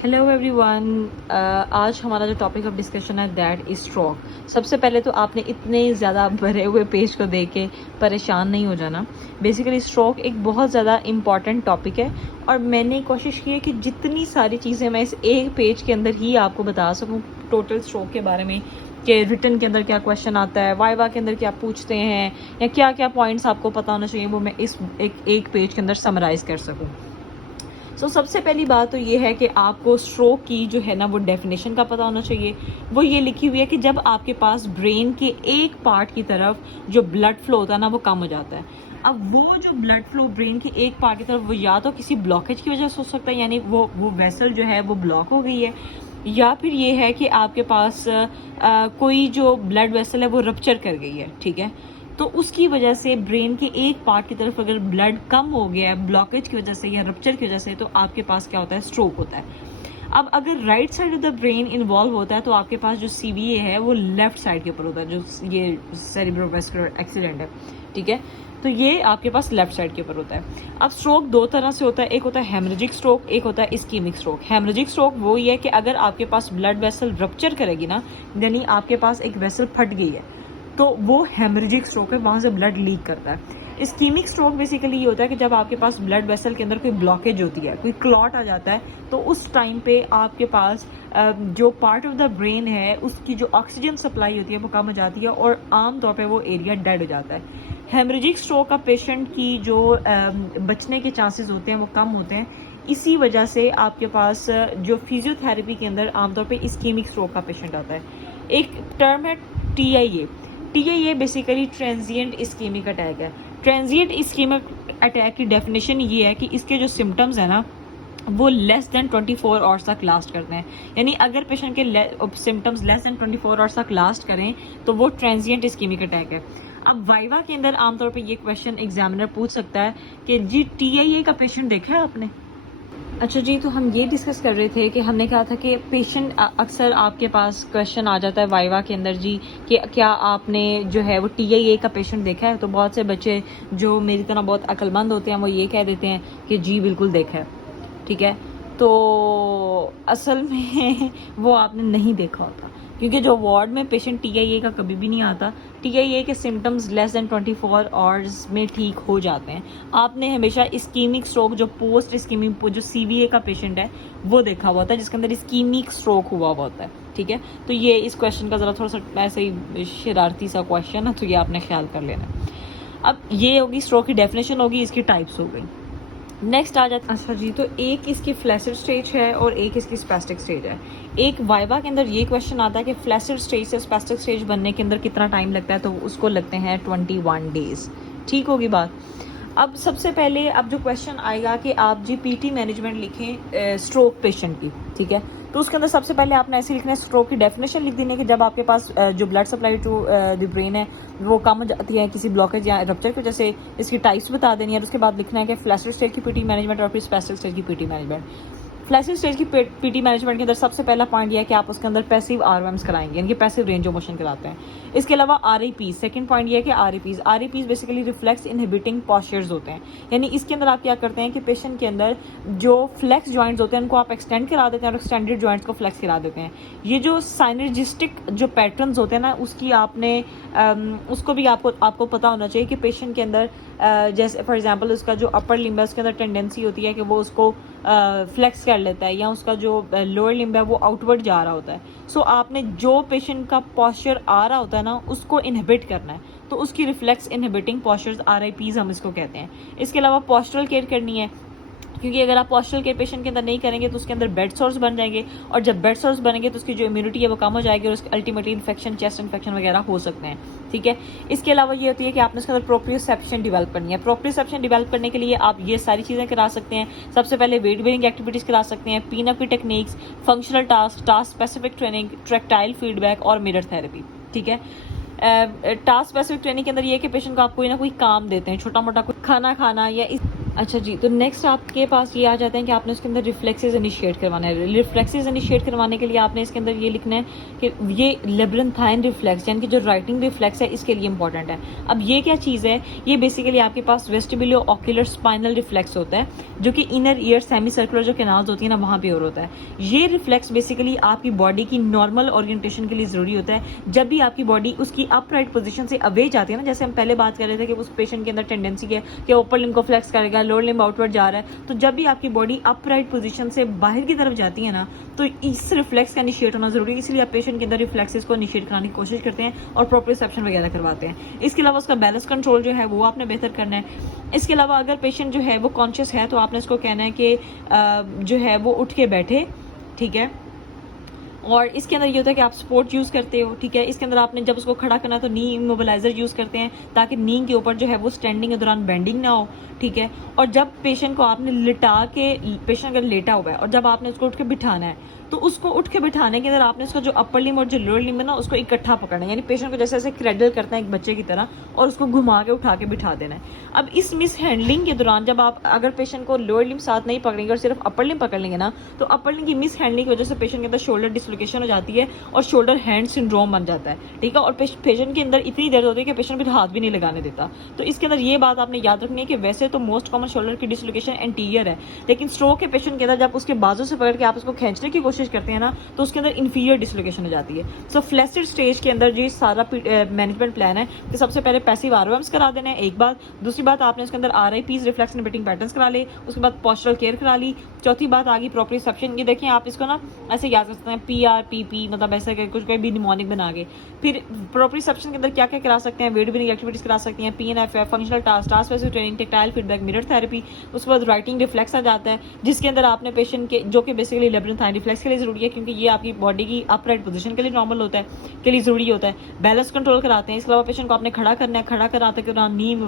Hello everyone. आज हमारा जो टॉपिक ऑफ डिस्कशन है दैट इज़ स्ट्रोक। सबसे पहले तो आपने इतने ज़्यादा भरे हुए पेज को देख के परेशान नहीं हो जाना। बेसिकली स्ट्रोक एक बहुत ज़्यादा इम्पॉर्टेंट टॉपिक है और मैंने कोशिश की है कि जितनी सारी चीज़ें मैं इस एक पेज के अंदर ही आपको बता सकूं टोटल स्ट्रोक के बारे में, कि रिटन के अंदर क्या क्वेश्चन आता है, वाइवा के अंदर क्या पूछते हैं, या क्या क्या पॉइंट्स आपको पता होना चाहिए, वो मैं इस एक पेज के अंदर समराइज़ कर सकूँ। सबसे पहली बात तो ये है कि आपको स्ट्रोक की जो है ना वो डेफिनेशन का पता होना चाहिए। वो ये लिखी हुई है कि जब आपके पास ब्रेन के एक पार्ट की तरफ जो ब्लड फ्लो होता है ना वो कम हो जाता है। अब वो जो ब्लड फ्लो ब्रेन के एक पार्ट की तरफ वो या तो किसी ब्लॉकेज की वजह से हो सकता है, यानी वो वेसल जो है वो ब्लॉक हो गई है, या फिर ये है कि आपके पास कोई जो ब्लड वेसल है वो रप्चर कर गई है। ठीक है, तो उसकी वजह से ब्रेन के एक पार्ट की तरफ अगर ब्लड कम हो गया है ब्लॉकेज की वजह से या रप्चर की वजह से, तो आपके पास क्या होता है, स्ट्रोक होता है। अब अगर right side of the brain involve होता है तो आपके पास जो सीवीए है वो लेफ्ट साइड के ऊपर होता है, जो ये सेरिब्रोवास्कुलर एक्सीडेंट है। ठीक है, तो ये आपके पास लेफ्ट साइड के ऊपर होता है। अब स्ट्रोक दो तरह से होता है, एक होता है हेमरेजिक स्ट्रोक, एक होता है इस्कीमिक स्ट्रोक। हेमरेजिक स्ट्रोक वो ये है कि अगर आपके पास ब्लड वेसल रप्चर करेगी ना, यानी आपके पास एक वेसल फट गई है, तो वो हेमरेजिक स्ट्रोक है, वहाँ से ब्लड लीक करता है। इस्कीमिक स्ट्रोक बेसिकली ये होता है कि जब आपके पास ब्लड वेसल के अंदर कोई ब्लॉकेज होती है, कोई क्लॉट आ जाता है, तो उस टाइम पे आपके पास जो पार्ट ऑफ द ब्रेन है उसकी जो ऑक्सीजन सप्लाई होती है वो कम हो जाती है और आमतौर पे वो एरिया डेड हो जाता है। हेमरेजिक स्ट्रोक का पेशेंट की जो बचने के चांसेस होते हैं वो कम होते हैं। इसी वजह से आपके पास जो फिजियोथेरेपी के अंदर आमतौर पे इस्कीमिक स्ट्रोक का पेशेंट आता है। एक टर्म है TIA। TIA basically transient ischaemic attack है। ट्रांजिएंट इस्कीमिक अटैक की डेफिनेशन ये है कि इसके जो सिम्टम्स है ना वो लेस देन 24 आवर्स तक लास्ट करते हैं। यानी अगर पेशेंट के सिम्टम्स लेस देन 24 आवर्स तक लास्ट करें तो वो ट्रांजिएंट इस्कीमिक अटैक है। अब वाइवा के अंदर आमतौर पे ये क्वेश्चन एग्जामिनर पूछ सकता है कि जी TIA का पेशेंट देखा है आपने। अच्छा जी, तो हम ये डिस्कस कर रहे थे कि हमने कहा था कि पेशेंट अक्सर आपके पास क्वेश्चन आ जाता है वाइवा के अंदर जी कि क्या आपने जो है वो TIA का पेशेंट देखा है। तो बहुत से बच्चे जो मेरी तरह बहुत अक्लमंद होते हैं वो ये कह देते हैं कि जी बिल्कुल देखा है। ठीक है, तो असल में वो आपने नहीं देखा होता, क्योंकि जो वार्ड में पेशेंट TIA का कभी भी नहीं आता। TIA के सिम्टम्स लेस देन 24 आवर्स में ठीक हो जाते हैं। आपने हमेशा इस्कीमिक स्ट्रोक, जो पोस्ट इस्कीमिक जो CVA का पेशेंट है वो देखा हुआ होता है, जिसके अंदर इस्कीमिक स्ट्रोक हुआ हुआ होता है। ठीक है, तो ये इस क्वेश्चन का ज़रा थोड़ा सा ऐसे ही शरारती सा क्वेश्चन है, तो ये आपने ख्याल कर लेना। अब ये होगी स्ट्रोक की डेफिनेशन, होगी इसकी टाइप्स हो गई। नेक्स्ट आ जाता। अच्छा जी, तो एक इसकी फ्लैसिड स्टेज है और एक इसकी स्पेस्टिक स्टेज है। एक वाइवा के अंदर ये क्वेश्चन आता है कि फ्लैसिड स्टेज से स्पेस्टिक स्टेज बनने के अंदर कितना टाइम लगता है, तो उसको लगते हैं 21 डेज। ठीक होगी बात। अब सबसे पहले अब जो क्वेश्चन आएगा कि आप जी PT मैनेजमेंट लिखें स्ट्रोक पेशेंट की। ठीक है, तो उसके अंदर सबसे पहले आपने ऐसे लिखना है, स्ट्रोक की डेफिनेशन लिख देनी है कि जब आपके पास जो blood supply to the brain है वो कम हो जाती है किसी ब्लॉकेज या रप्चर की वजह से, इसकी टाइप्स बता देनी है। तो उसके बाद लिखना है कि फ्लैसिड स्टेज की PT मैनेजमेंट और फिर स्पेसिफिक स्टेज की PT मैनेजमेंट। फ्लैसिड स्टेज की PT मैनेजमेंट के अंदर सबसे पहला पॉइंट यह है कि आप उसके अंदर पैसिव ROMs कराएंगे, यानी कि पैसिव रेंज ऑफ मोशन कराते हैं। इसके अलावा RAPs, सेकंड पॉइंट यह है कि RAPs basically reflex inhibiting postures होते हैं। यानी इसके अंदर आप क्या करते हैं कि पेशेंट के अंदर जो फ्लेक्स जॉइंट्स होते हैं उनको आप एक्सटेंड करा देते हैं और एक्सटेंडेड जॉइंट्स को फ्लेक्स करा देते हैं। ये जो साइनर्जिस्टिक जो पैटर्न्स होते हैं ना उसकी आपने उसको भी आपको पता होना चाहिए कि पेशेंट के अंदर जैसे फॉर एग्जांपल उसका जो अपर लिम्ब है उसके अंदर टेंडेंसी होती है कि वो उसको फ्लेक्स कर लेता है, या उसका जो लोअर लिम्ब है वो आउटवर्ड जा रहा होता है। आपने जो पेशेंट का पॉस्चर आ रहा होता है ना उसको इनहिबिट करना है, तो उसकी रिफ्लेक्स इनहिबिटिंग पॉस्चर्स RIPs हम इसको कहते हैं। इसके अलावा पॉस्चरल केयर करनी है, क्योंकि अगर आप पॉस्चरल केयर पेशेंट के अंदर नहीं करेंगे तो उसके अंदर बेड सोर्स बन जाएंगे, और जब बेड सोर्स बनेंगे तो उसकी जो इम्यूनिटी है वो कम हो जाएगी और उसके अल्टीमेटली इन्फेक्शन, चेस्ट इन्फेक्शन वगैरह हो सकते हैं। ठीक है, इसके अलावा ये होती है कि आपने उसके अंदर प्रोप्रियोसेप्शन डेवलप करनी है। प्रोप्रियोसेप्शन डेवलप करने के लिए आप ये सारी चीज़ें करा सकते हैं। सबसे पहले वेट बेयरिंग एक्टिविटीज़ करा सकते हैं, पीन अप की techniques, functional task specific training, tactile feedback और मिरर थेरेपी। ठीक है, टास्क स्पेसिफिक ट्रेनिंग के अंदर ये है कि पेशेंट को आप कोई ना कोई काम देते हैं, छोटा मोटा कोई खाना खाना या अच्छा जी, तो नेक्स्ट आपके पास ये आ जाते हैं कि आपने उसके अंदर रिफ्लेक्सेस इनिशिएट करवाना है। रिफ्लेक्सेस इनिशिएट करवाने के लिए आपने इसके अंदर ये लिखना है कि ये लेब्रिंथाइन रिफ्लेक्स यानी कि जो राइटिंग रिफ्लेक्स है इसके लिए इंपॉर्टेंट है। अब ये क्या चीज़ है, ये बेसिकली आपके पास वेस्टिबुलो ऑक्यूलर स्पाइनल रिफ्लेक्स होता है, जो कि इनर ईयर सेमी सर्कुलर जो कैनाल्स होती है ना वहाँ पे और होता है। ये रिफ्लेक्स बेसिकली आपकी बॉडी की नॉर्मल ओरिएंटेशन के लिए ज़रूरी होता है। जब भी आपकी बॉडी उसकी अपराइट पोजीशन से अवे जाती है ना, जैसे हम पहले बात कर रहे थे कि उस पेशेंट के अंदर टेंडेंसी है कि ऊपर लिम्ब को फ्लेक्स करेगा, लोअर लिम्ब आउटवर्ड जा रहा है, तो जब भी आपकी बॉडी अपराइट पोजीशन से बाहर की तरफ जाती है ना, तो इस रिफ्लेक्स का इनिशिएट होना जरूरी है। इसलिए आप पेशेंट के अंदर रिफ्लेक्सेस को इनिशिएट कराने की कोशिश करते हैं और प्रॉपर रिसेप्शन वगैरह करवाते हैं। इसके अलावा उसका बैलेंस कंट्रोल जो है वो आपने बेहतर करना है। इसके अलावा अगर पेशेंट जो है वो कॉन्शियस है तो आपने उसको कहना है कि जो है वो उठ के बैठे, ठीक है। और इसके अंदर ये होता है कि आप सपोर्ट यूज़ करते हो, ठीक है। इसके अंदर आपने जब उसको खड़ा करना है तो नी इमोबिलाइजर यूज़ करते हैं ताकि नी के ऊपर जो है वो स्टैंडिंग के दौरान बेंडिंग ना हो, ठीक है। और जब पेशेंट को आपने लिटा के, पेशेंट अगर लेटा हुआ है और जब आपने उसको उठ के बिठाना है तो उसको उठ के बिठाने के अंदर आपने उसका जो अपर लिम्ब और जो लोअर लिम्ब है ना उसको इकट्ठा पकड़ना है, यानी पेशेंट को जैसे जैसे क्रेडल करता है एक बच्चे की तरह, और उसको घुमा के उठा के बिठा देना है। अब इस मिस हैंडलिंग के दौरान जब आप अगर पेशेंट को लोअर लिम्ब साथ नहीं पकड़ेंगे और सिर्फ अपर लिम्ब पकड़ लेंगे ना, तो अपर लिम्ब की मिस हैंडलिंग की वजह से पेशेंट के अंदर शोल्डर डिसलोकेशन हो जाती है और शोल्डर हैंड सिंड्रोम बन जाता है, ठीक है। और पेशेंट के अंदर इतनी दर्द होती है कि पेशेंट फिर हाथ भी नहीं लगाने देता। तो इसके अंदर ये बात आपने याद रखनी है कि वैसे तो मोस्ट कॉमन शोल्डर की डिसलोकेशन एंटीरियर है, लेकिन स्ट्रोक के पेशेंट के अंदर जब उसके बाजू से पकड़ के आप उसको खींचने की कोशिश करते हैं ना, तो उसके अंदर इंफीरियर डिसलोकेशन हो जाती है। सो फ्लैसिड स्टेज के अंदर ये सारा मैनेजमेंट प्लान है कि सबसे पहले पैसिव आरओएम्स करा देना है एक बात, दूसरी बात आपने उसके अंदर आरआईपीज रिफ्लेक्स इनहिबिटिंग पैटर्न्स करा ले, उसके बाद पोस्चरल केयर करा ली, चौथी बात आ गई प्रॉपर रिसेप्शन। ये देखिए आप इसको ना ऐसे याद कर सकते हैं, PRPP, मतलब ऐसे कुछ कोई भी निमोनिक बना के। फिर प्रॉपर रिसेप्शन के अंदर क्या क्या करा सकते हैं, वेट बेरिंग एक्टिविटीज करा सकते हैं, PNFF, functional task, task based training, tactile feedback, mirror therapy. उसके बाद राइटिंग रिफ्लेक्स आ जाता है, जिसके अंदर आपने पेशेंट के, जो कि बेसिकली लेब्रिंथाइन रिफ्लेक्स के लिए जरूरी है क्योंकि ये आपकी बॉडी की अपराइट पोजीशन के लिए नॉर्मल होता है, के लिए जरूरी होता है। बैलेंस कंट्रोल कराते हैं। इसके अलावा पेशेंट को आपने खड़ा करना है, खड़ा कराते के दौरान नी